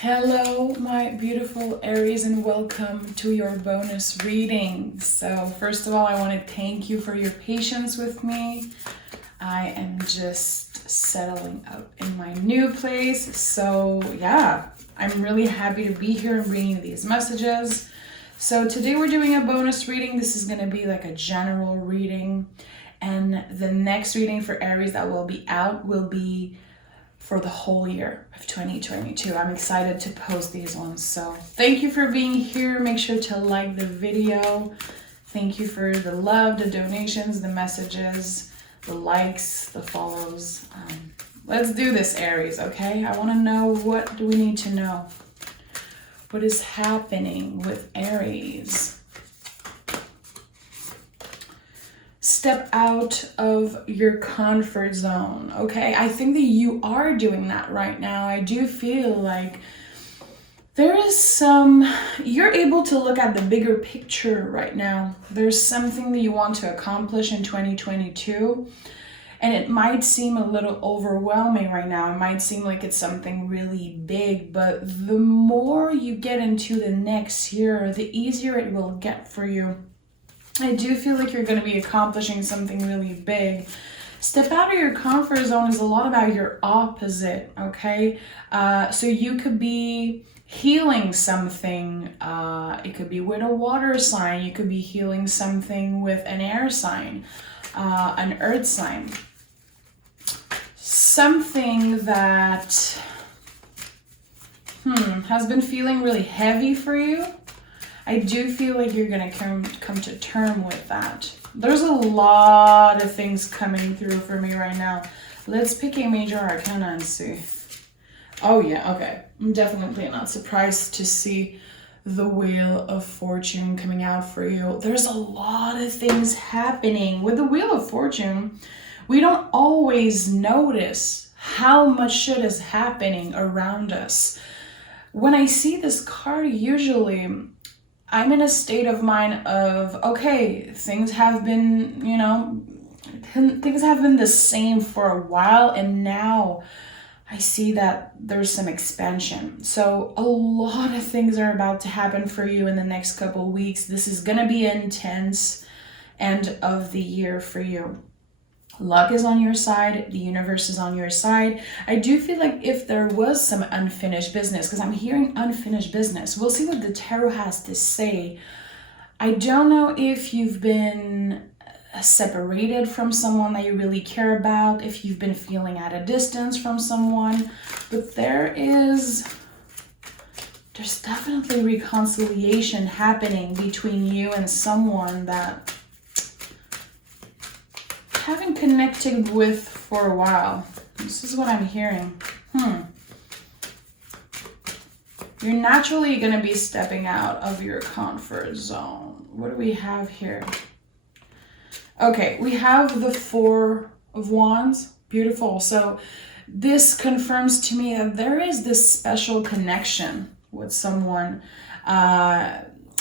Hello, my beautiful Aries, and welcome to your bonus reading. So, first of all, I want to thank you for your patience with me. I am just settling up in my new place. So, yeah, I'm really happy to be here and bringing you these messages. So, today we're doing a bonus reading. This is going to be like a general reading. And the next reading for Aries that will be out will be for the whole year of 2022. I'm excited to post these ones. So thank you for being here. Make sure to like the video. Thank you for the love, the donations, the messages, the likes, the follows. Let's do this, Aries, okay? I want to know, what do we need to know? What is happening with Aries? Step out of your comfort zone, okay? I think that you are doing that right now. I do feel like there is you're able to look at the bigger picture right now. There's something that you want to accomplish in 2022, and it might seem a little overwhelming right now. It might seem like it's something really big, but the more you get into the next year, the easier it will get for you. I do feel like you're going to be accomplishing something really big. Step out of your comfort zone is a lot about your opposite, okay? So you could be healing something. It could be with a water sign. You could be healing something with an air sign, an earth sign. Something that has been feeling really heavy for you. I do feel like you're going to come to term with that. There's a lot of things coming through for me right now. Let's pick a major arcana and see. Oh yeah, okay. I'm definitely not surprised to see the Wheel of Fortune coming out for you. There's a lot of things happening. With the Wheel of Fortune, we don't always notice how much shit is happening around us. When I see this card, usually I'm in a state of mind of, okay, things have been, things have been the same for a while, and now I see that there's some expansion. So a lot of things are about to happen for you in the next couple of weeks. This is going to be an intense end of the year for you. Luck is on your side. The universe is on your side. I do feel like if there was some unfinished business, because I'm hearing unfinished business, we'll see what the tarot has to say. I don't know if you've been separated from someone that you really care about, if you've been feeling at a distance from someone, but there's definitely reconciliation happening between you and someone that haven't connected with for a while. This is what I'm hearing. You're naturally going to be stepping out of your comfort zone. What do we have here? Okay, we have the Four of Wands. Beautiful. So this confirms to me that there is this special connection with someone.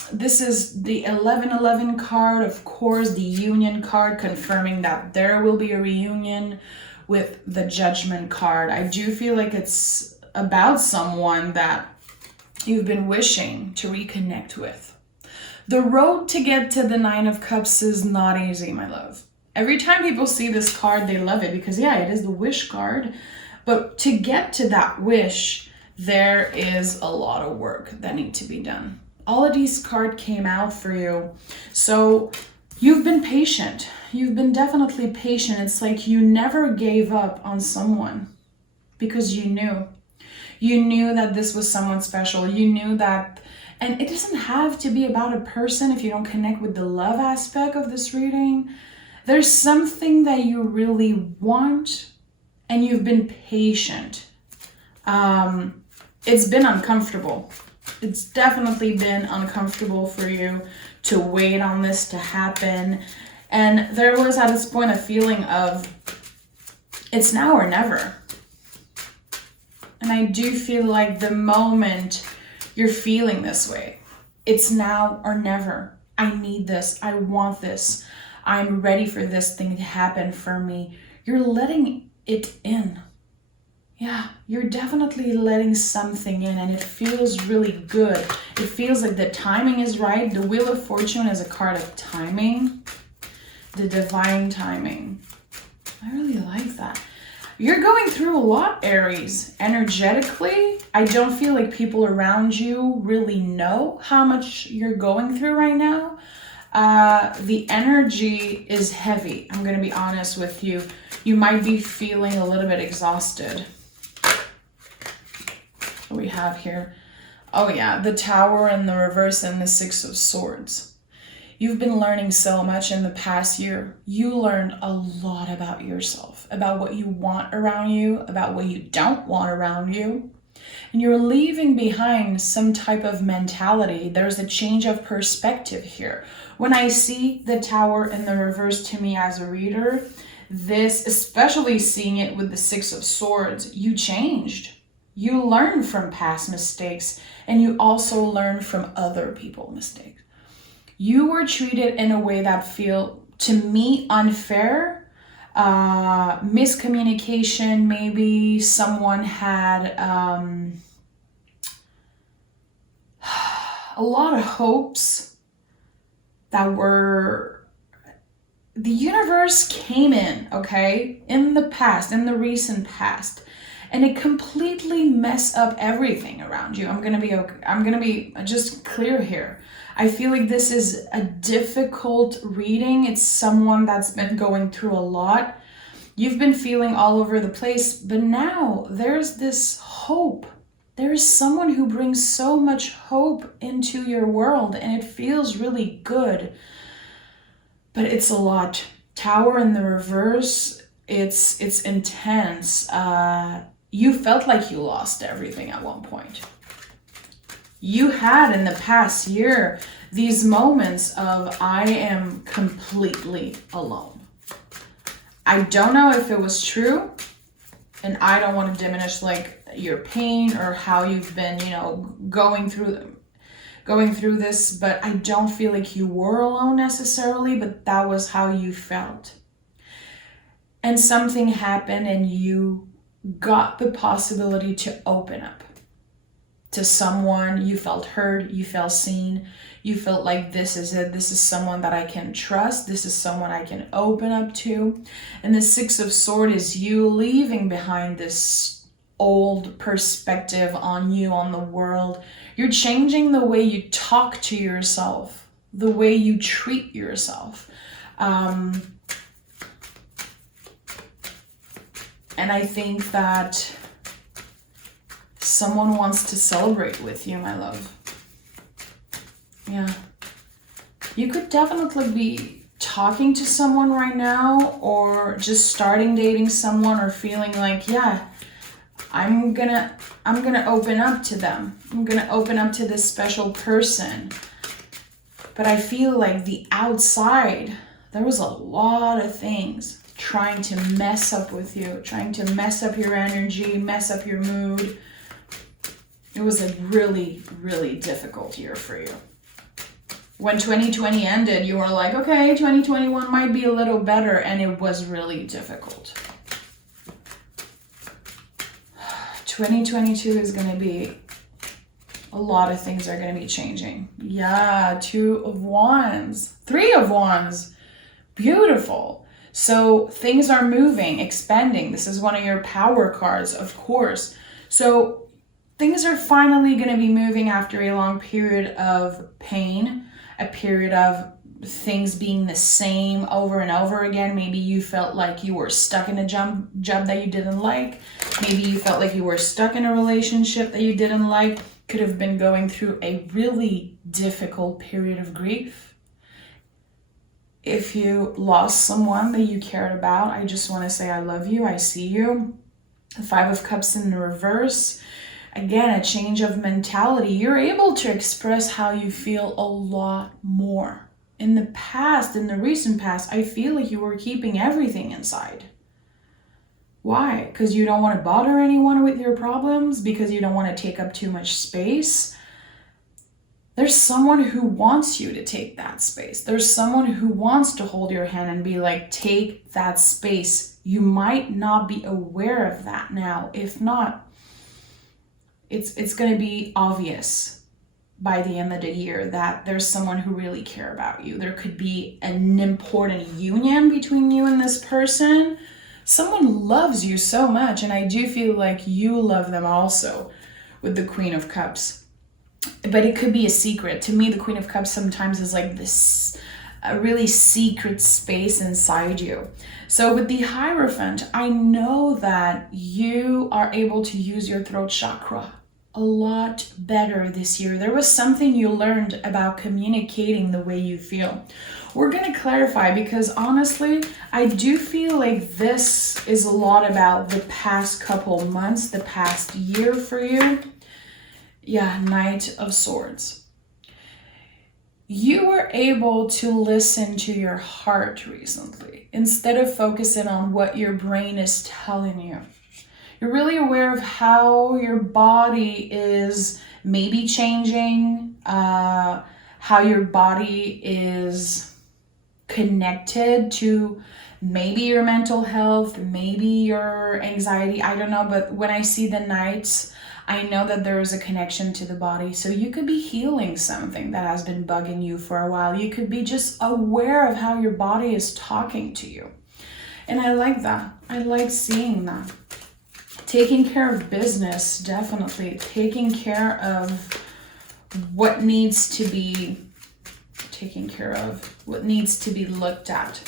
This is the 1111 card, of course, the union card, confirming that there will be a reunion with the Judgment card. I do feel like it's about someone that you've been wishing to reconnect with. The road to get to the Nine of Cups is not easy, my love. Every time people see this card, they love it because, yeah, it is the wish card. But to get to that wish, there is a lot of work that needs to be done. All of these cards came out for you. So you've been patient. You've been definitely patient. It's like you never gave up on someone because you knew. You knew that this was someone special. You knew that, and it doesn't have to be about a person if you don't connect with the love aspect of this reading. There's something that you really want and you've been patient. It's been uncomfortable. It's definitely been uncomfortable for you to wait on this to happen. And there was at this point a feeling of it's now or never. And I do feel like the moment you're feeling this way, it's now or never. I need this. I want this. I'm ready for this thing to happen for me. You're letting it in. Yeah, you're definitely letting something in and it feels really good. It feels like the timing is right. The Wheel of Fortune is a card of timing, the divine timing. I really like that. You're going through a lot, Aries. Energetically, I don't feel like people around you really know how much you're going through right now. The energy is heavy. I'm going to be honest with you. You might be feeling a little bit exhausted. What we have here? Oh yeah, the Tower in the reverse and the Six of Swords. You've been learning so much in the past year. You learned a lot about yourself, about what you want around you, about what you don't want around you. And you're leaving behind some type of mentality. There's a change of perspective here. When I see the Tower in the reverse to me as a reader, this, especially seeing it with the Six of Swords, you changed. You learn from past mistakes and you also learn from other people's mistakes. You were treated in a way that feel, to me, unfair. Miscommunication, maybe someone had a lot of hopes that were, the universe came in, okay, in the past, in the recent past, and it completely messed up everything around you. I'm gonna be just clear here. I feel like this is a difficult reading. It's someone that's been going through a lot. You've been feeling all over the place, but now there's this hope. There is someone who brings so much hope into your world and it feels really good. But it's a lot. Tower in the reverse, it's intense. You felt like you lost everything at one point. You had in the past year these moments of I am completely alone. I don't know if it was true, and I don't want to diminish like your pain or how you've been, going through this, but I don't feel like you were alone necessarily, but that was how you felt. And something happened and you got the possibility to open up to someone. You felt heard, you felt seen, you felt like this is it, this is someone that I can trust, this is someone I can open up to. And the Six of Swords is you leaving behind this old perspective on you, on the world. You're changing the way you talk to yourself, the way you treat yourself. And I think that someone wants to celebrate with you, my love. Yeah. You could definitely be talking to someone right now or just starting dating someone or feeling like, yeah, I'm gonna open up to them. I'm gonna open up to this special person. But I feel like the outside, there was a lot of things trying to mess up with you, trying to mess up your energy, mess up your mood. It was a really, really difficult year for you. When 2020 ended, you were like, okay, 2021 might be a little better, and it was really difficult. 2022 is going to be, a lot of things are going to be changing. Yeah, 2 of Wands, 3 of Wands. Beautiful. So things are moving, expanding. This is one of your power cards, of course. So things are finally going to be moving after a long period of pain, a period of things being the same over and over again. Maybe you felt like you were stuck in a job that you didn't like. Maybe you felt like you were stuck in a relationship that you didn't like. Could have been going through a really difficult period of grief. If you lost someone that you cared about, I just want to say I love you, I see you. The 5 of Cups in the reverse. Again, a change of mentality. You're able to express how you feel a lot more. In the past, in the recent past, I feel like you were keeping everything inside. Why? Because you don't want to bother anyone with your problems? Because you don't want to take up too much space? There's someone who wants you to take that space. There's someone who wants to hold your hand and be like, take that space. You might not be aware of that now. If not, it's going to be obvious by the end of the year that there's someone who really cares about you. There could be an important union between you and this person. Someone loves you so much, and I do feel like you love them also with the Queen of Cups. But it could be a secret. To me, the Queen of Cups sometimes is like this a really secret space inside you. So with the Hierophant, I know that you are able to use your throat chakra a lot better this year. There was something you learned about communicating the way you feel. We're going to clarify, because honestly, I do feel like this is a lot about the past couple months, the past year for you. Yeah, Knight of Swords. You were able to listen to your heart recently instead of focusing on what your brain is telling you. You're really aware of how your body is maybe changing, how your body is connected to maybe your mental health, maybe your anxiety. I don't know, but when I see the Knights, I know that there is a connection to the body. So you could be healing something that has been bugging you for a while. You could be just aware of how your body is talking to you. And I like that. I like seeing that. Taking care of business, definitely. Taking care of what needs to be taken care of, what needs to be looked at.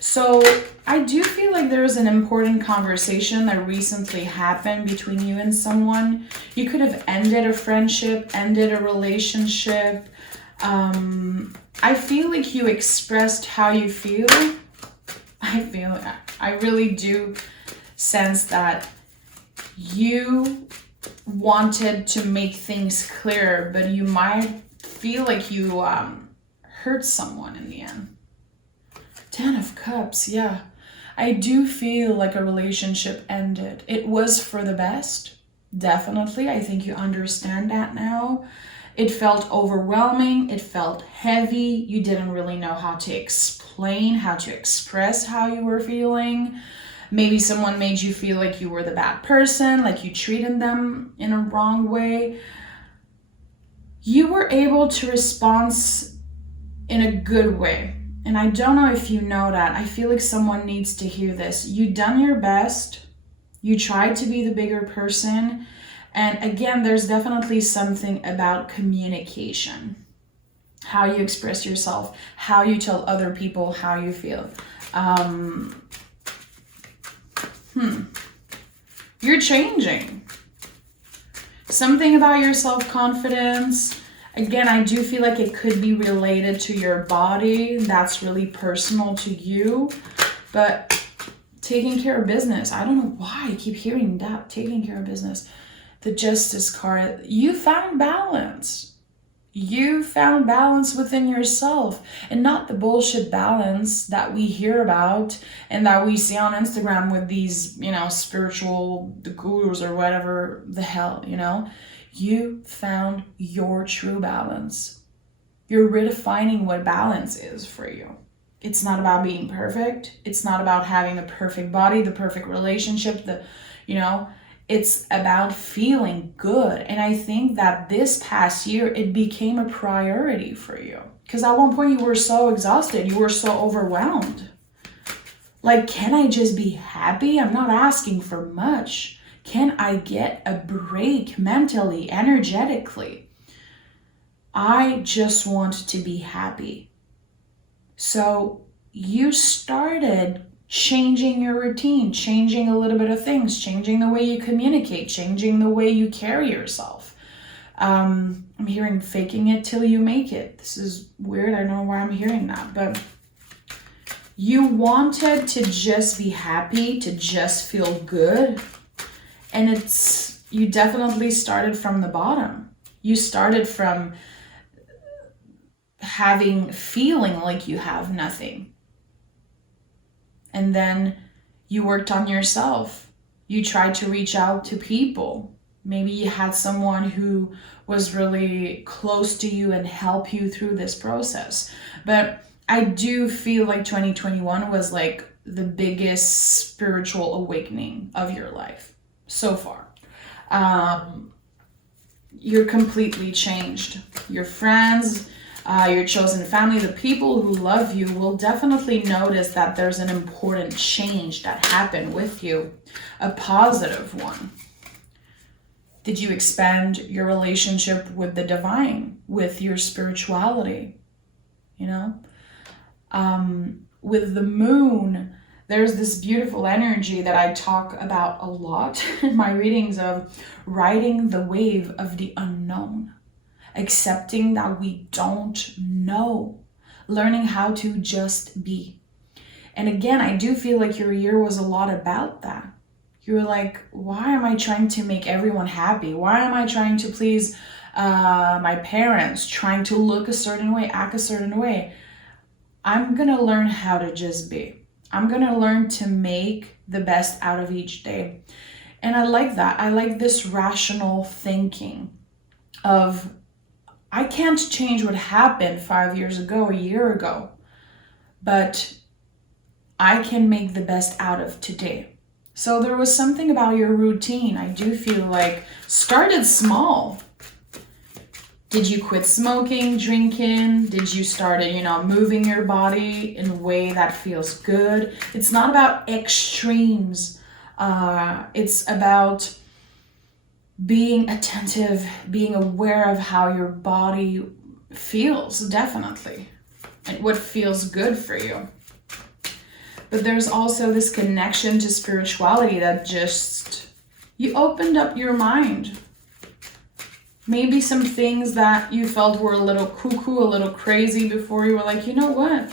So I do feel like there is an important conversation that recently happened between you and someone. You could have ended a friendship, ended a relationship. I feel like you expressed how you feel. I really do sense that you wanted to make things clear, but you might feel like you hurt someone in the end. Ten of Cups, yeah. I do feel like a relationship ended. It was for the best, definitely. I think you understand that now. It felt overwhelming. It felt heavy. You didn't really know how to explain, how to express how you were feeling. Maybe someone made you feel like you were the bad person, like you treated them in a wrong way. You were able to respond in a good way. And I don't know if you know that. I feel like someone needs to hear this. You done your best. You tried to be the bigger person. And again, there's definitely something about communication. How you express yourself, how you tell other people how you feel. You're changing. Something about your self-confidence. Again, I do feel like it could be related to your body. That's really personal to you. But taking care of business. I don't know why I keep hearing that. Taking care of business. The Justice card. You found balance. You found balance within yourself, and not the bullshit balance that we hear about and that we see on Instagram with these, spiritual gurus or whatever the hell, You found your true balance. You're redefining what balance is for you. It's not about being perfect. It's not about having the perfect body, the perfect relationship, it's about feeling good. And I think that this past year, it became a priority for you. Because at one point you were so exhausted. You were so overwhelmed. Like, can I just be happy? I'm not asking for much. Can I get a break mentally, energetically? I just want to be happy. So you started changing your routine, changing a little bit of things, changing the way you communicate, changing the way you carry yourself. I'm hearing faking it till you make it. This is weird. I don't know why I'm hearing that, but you wanted to just be happy, to just feel good. And you definitely started from the bottom. You started from feeling like you have nothing. And then you worked on yourself. You tried to reach out to people. Maybe you had someone who was really close to you and helped you through this process. But I do feel like 2021 was like the biggest spiritual awakening of your life so far. You're completely changed. Your friends, your chosen family, the people who love you will definitely notice that there's an important change that happened with you, a positive one. Did you expand your relationship with the divine, with your spirituality? You know, with the moon, there's this beautiful energy that I talk about a lot in my readings of riding the wave of the unknown, accepting that we don't know, learning how to just be. And again, I do feel like your year was a lot about that. You were like, why am I trying to make everyone happy? Why am I trying to please my parents, trying to look a certain way, act a certain way? I'm going to learn how to just be. I'm going to learn to make the best out of each day. And I like that. I like this rational thinking of, I can't change what happened 5 years ago, a year ago, but I can make the best out of today. So there was something about your routine. I do feel like started small. Did you quit smoking, drinking? Did you start, moving your body in a way that feels good? It's not about extremes. It's about being attentive, being aware of how your body feels, definitely, and what feels good for you. But there's also this connection to spirituality that just, you opened up your mind. Maybe some things that you felt were a little cuckoo, a little crazy before, you were like, you know what?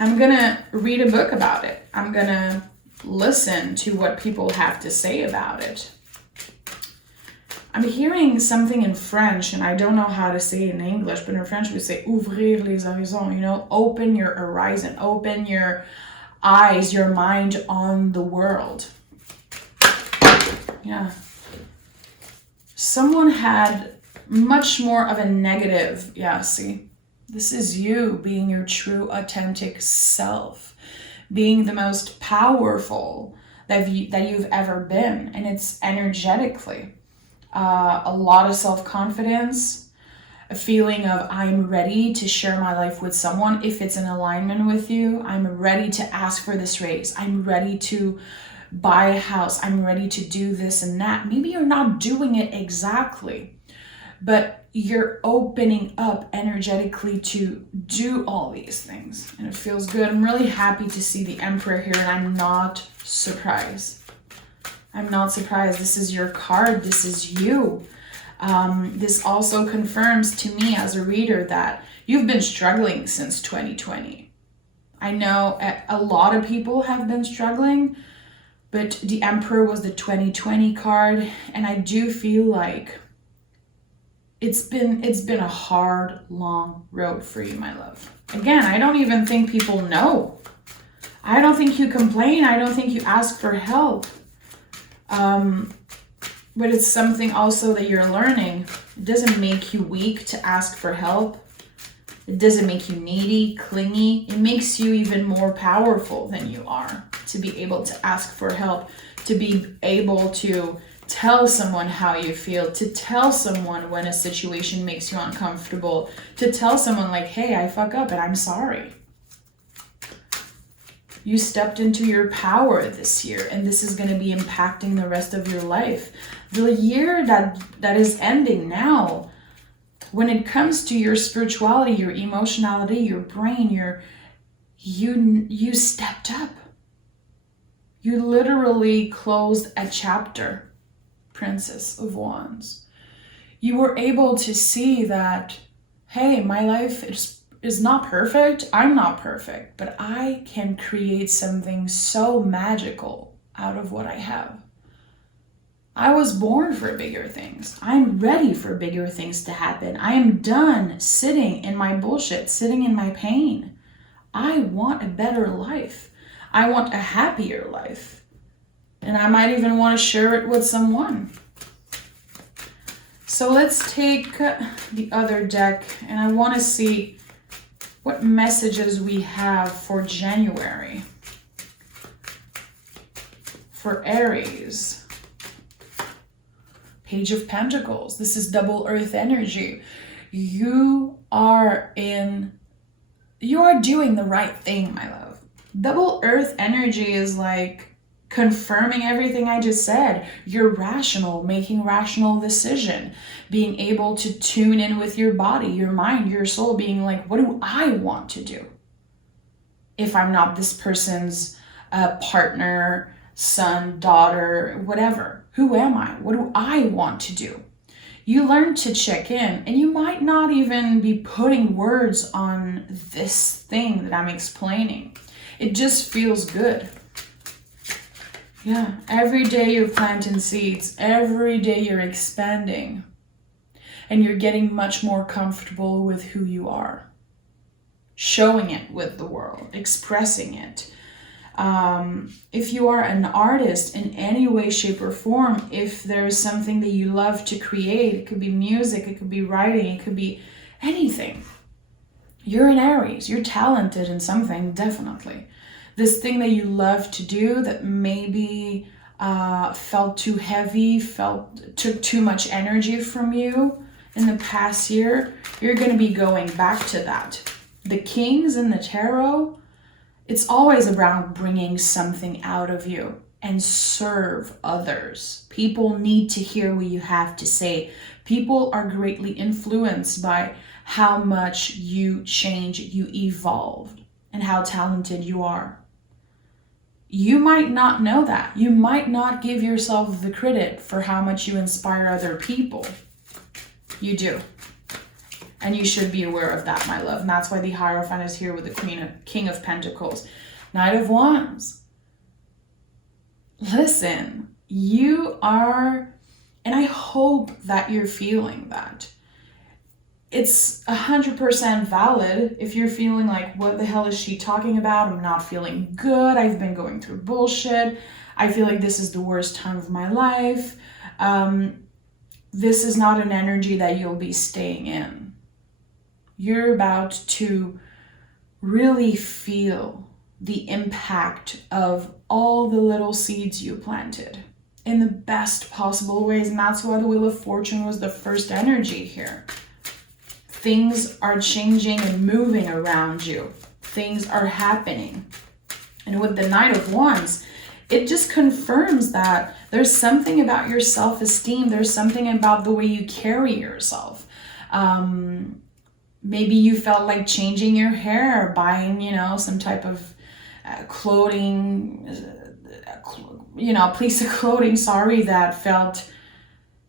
I'm gonna read a book about it. I'm gonna listen to what people have to say about it. I'm hearing something in French, and I don't know how to say it in English, but in French we say ouvrir les horizons, open your horizon, open your eyes, your mind on the world. Yeah. Someone had much more of a negative, see, this is you being your true authentic self, being the most powerful that you've ever been, and it's energetically. A lot of self-confidence, a feeling of I'm ready to share my life with someone if it's in alignment with you. I'm ready to ask for this raise. I'm ready to buy a house. I'm ready to do this and that. Maybe you're not doing it exactly, but you're opening up energetically to do all these things, and it feels good. I'm really happy to see the Emperor here, and I'm not surprised. I'm not surprised. This is your card. This is you. This also confirms to me as a reader that you've been struggling since 2020. I know a lot of people have been struggling, but the Emperor was the 2020 card, and I do feel like it's been a hard, long road for you, my love. Again, I don't even think people know. I don't think you complain. I don't think you ask for help. But it's something also that you're learning. It doesn't make you weak to ask for help. It doesn't make you needy, clingy. It makes you even more powerful than you are to be able to ask for help, to be able to tell someone how you feel, to tell someone when a situation makes you uncomfortable, to tell someone like, hey, I fuck up and I'm sorry. You stepped into your power this year, and this is going to be impacting the rest of your life. The year that is ending now, when it comes to your spirituality, your emotionality, your brain, you stepped up. You literally closed a chapter, Princess of Wands. You were able to see that, hey, my life is not perfect. I'm not perfect, but I can create something so magical out of what I have. I was born for bigger things. I'm ready for bigger things to happen. I am done sitting in my bullshit, sitting in my pain. I want a better life. I want a happier life. And I might even want to share it with someone. So let's take the other deck, and I want to see what messages we have for January. For Aries. Page of Pentacles. This is double earth energy. You are doing the right thing, my love. Double earth energy is like confirming everything I just said. You're rational, making rational decision, being able to tune in with your body, your mind, your soul, being like, what do I want to do? If I'm not this person's partner, son, daughter, whatever. Who am I? What do I want to do? You learn to check in, and you might not even be putting words on this thing that I'm explaining. It just feels good. Yeah, every day you're planting seeds. Every day you're expanding. And you're getting much more comfortable with who you are. Showing it with the world. Expressing it. If you are an artist in any way, shape, or form, if there's something that you love to create, it could be music, it could be writing, it could be anything. You're an Aries. You're talented in something, definitely. This thing that you love to do that maybe felt too heavy, took too much energy from you in the past year, you're going to be going back to that. The Kings in the Tarot, it's always about bringing something out of you and serve others. People need to hear what you have to say. People are greatly influenced by how much you change, you evolved, and how talented you are. You might not know that. You might not give yourself the credit for how much you inspire other people. You do. And you should be aware of that, my love. And that's why the Hierophant is here with the King of Pentacles. Knight of Wands. Listen, you are, and I hope that you're feeling that. It's 100% valid if you're feeling like, what the hell is she talking about? I'm not feeling good. I've been going through bullshit. I feel like this is the worst time of my life. This is not an energy that you'll be staying in. You're about to really feel the impact of all the little seeds you planted in the best possible ways. And that's why the Wheel of Fortune was the first energy here. Things are changing and moving around you. Things are happening. And with the Knight of Wands, it just confirms that there's something about your self-esteem. There's something about the way you carry yourself. Maybe you felt like changing your hair, buying, some type of clothing, a piece of clothing, that felt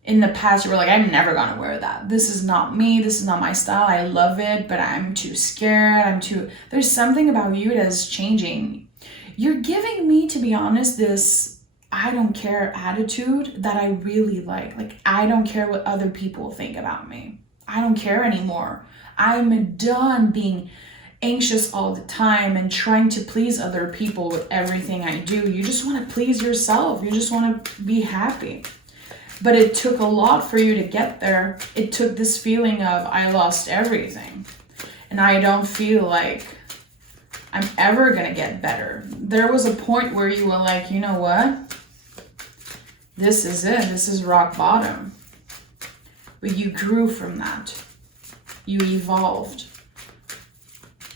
in the past, you were like, I'm never gonna wear that. This is not me. This is not my style. I love it, but I'm too scared. There's something about you that's changing. You're giving me, to be honest, this I don't care attitude that I really like. Like, I don't care what other people think about me. I don't care anymore. I'm done being anxious all the time and trying to please other people with everything I do. You just want to please yourself. You just want to be happy. But it took a lot for you to get there. It took this feeling of, I lost everything. And I don't feel like I'm ever going to get better. There was a point where you were like, you know what? This is it. This is rock bottom. But you grew from that. You evolved.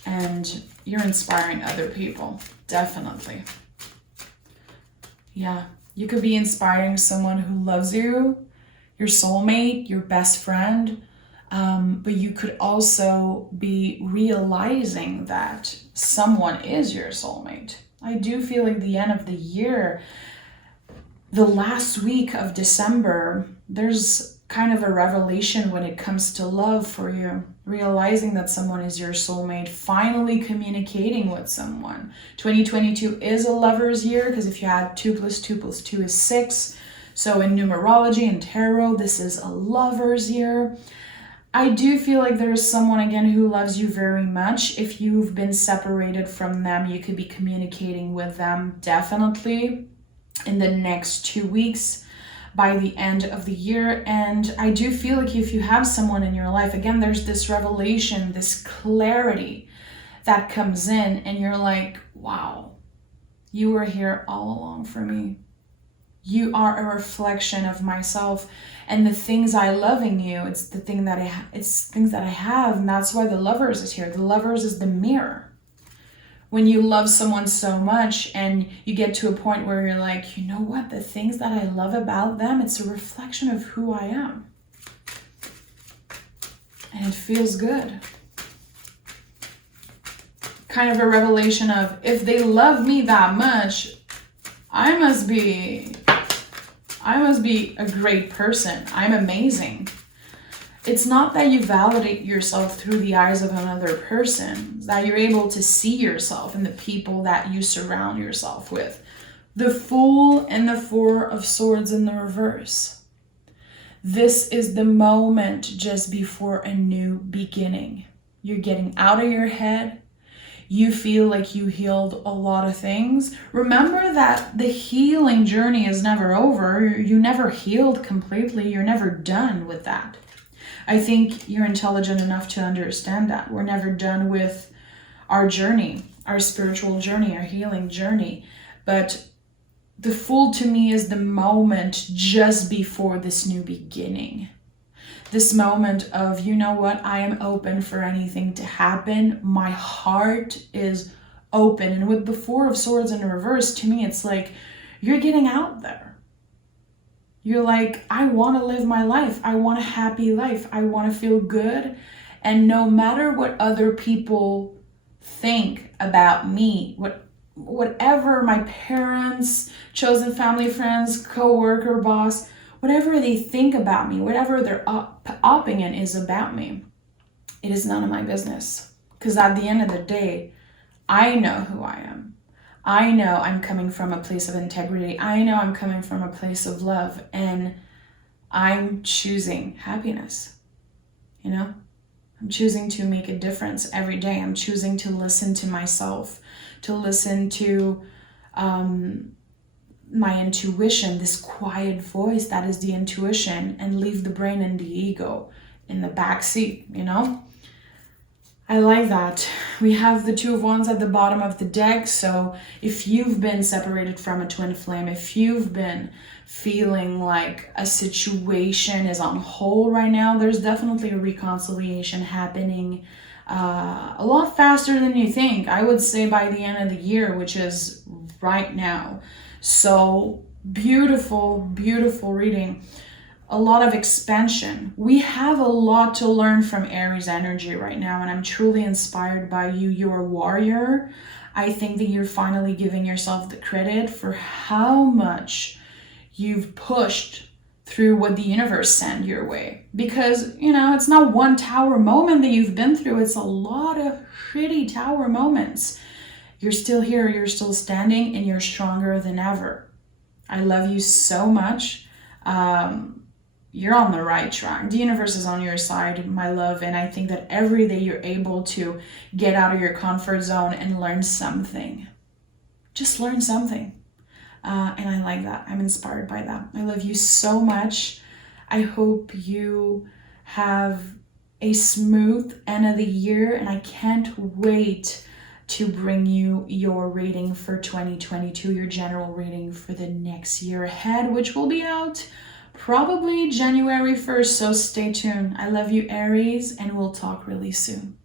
And you're inspiring other people. Definitely. Yeah. You could be inspiring someone who loves you, your soulmate, your best friend. But you could also be realizing that someone is your soulmate. I do feel like the end of the year, the last week of December, there's kind of a revelation when it comes to love for you. Realizing that someone is your soulmate, finally communicating with someone. 2022 is a lover's year, because if you had 2 + 2 + 2 is 6. So in numerology and tarot, this is a lover's year. I do feel like there's someone, again, who loves you very much. If you've been separated from them, you could be communicating with them, definitely. in the next 2 weeks by the end of the year. And I do feel like if you have someone in your life, again, there's this revelation, this clarity that comes in, and you're like, wow, you were here all along for me. You are a reflection of myself, and the things I love in you, it's the thing that it's things that I have, and that's why the Lovers is here. The Lovers is the mirror. When you love someone so much and you get to a point where you're like, you know what, the things that I love about them, it's a reflection of who I am. And it feels good. Kind of a revelation of, if they love me that much, I must be a great person. I'm amazing. It's not that you validate yourself through the eyes of another person, that you're able to see yourself in the people that you surround yourself with. The Fool and the Four of Swords in the reverse. This is the moment just before a new beginning. You're getting out of your head. You feel like you healed a lot of things. Remember that the healing journey is never over. You never healed completely. You're never done with that. I think you're intelligent enough to understand that. We're never done with our journey, our spiritual journey, our healing journey. But the Fool to me is the moment just before this new beginning. This moment of, you know what, I am open for anything to happen. My heart is open. And with the Four of Swords in reverse, to me, it's like you're getting out there. You're like, I want to live my life. I want a happy life. I want to feel good. And no matter what other people think about me, whatever my parents, chosen family, friends, co-worker, boss, whatever they think about me, whatever their opinion is about me, it is none of my business. Because at the end of the day, I know who I am. I know I'm coming from a place of integrity. I know I'm coming from a place of love, and I'm choosing happiness. You know, I'm choosing to make a difference every day. I'm choosing to listen to myself, to listen to my intuition, this quiet voice that is the intuition, and leave the brain and the ego in the back seat, you know? I like that. We have the Two of Wands at the bottom of the deck. So if you've been separated from a twin flame, if you've been feeling like a situation is on hold right now, there's definitely a reconciliation happening a lot faster than you think. I would say by the end of the year, which is right now. So beautiful, beautiful reading. A lot of expansion. We have a lot to learn from Aries energy right now, and I'm truly inspired by you. You're a warrior. I think that you're finally giving yourself the credit for how much you've pushed through what the universe sent your way. Because, you know, it's not one tower moment that you've been through. It's a lot of pretty tower moments. You're still here, you're still standing, and you're stronger than ever. I love you so much. You're on the right track. The universe is on your side, my love. And I think that every day you're able to get out of your comfort zone and learn something. Just learn something. And I like that. I'm inspired by that. I love you so much. I hope you have a smooth end of the year. And I can't wait to bring you your reading for 2022, your general reading for the next year ahead, which will be out probably January 1st, so stay tuned. I love you, Aries, and we'll talk really soon.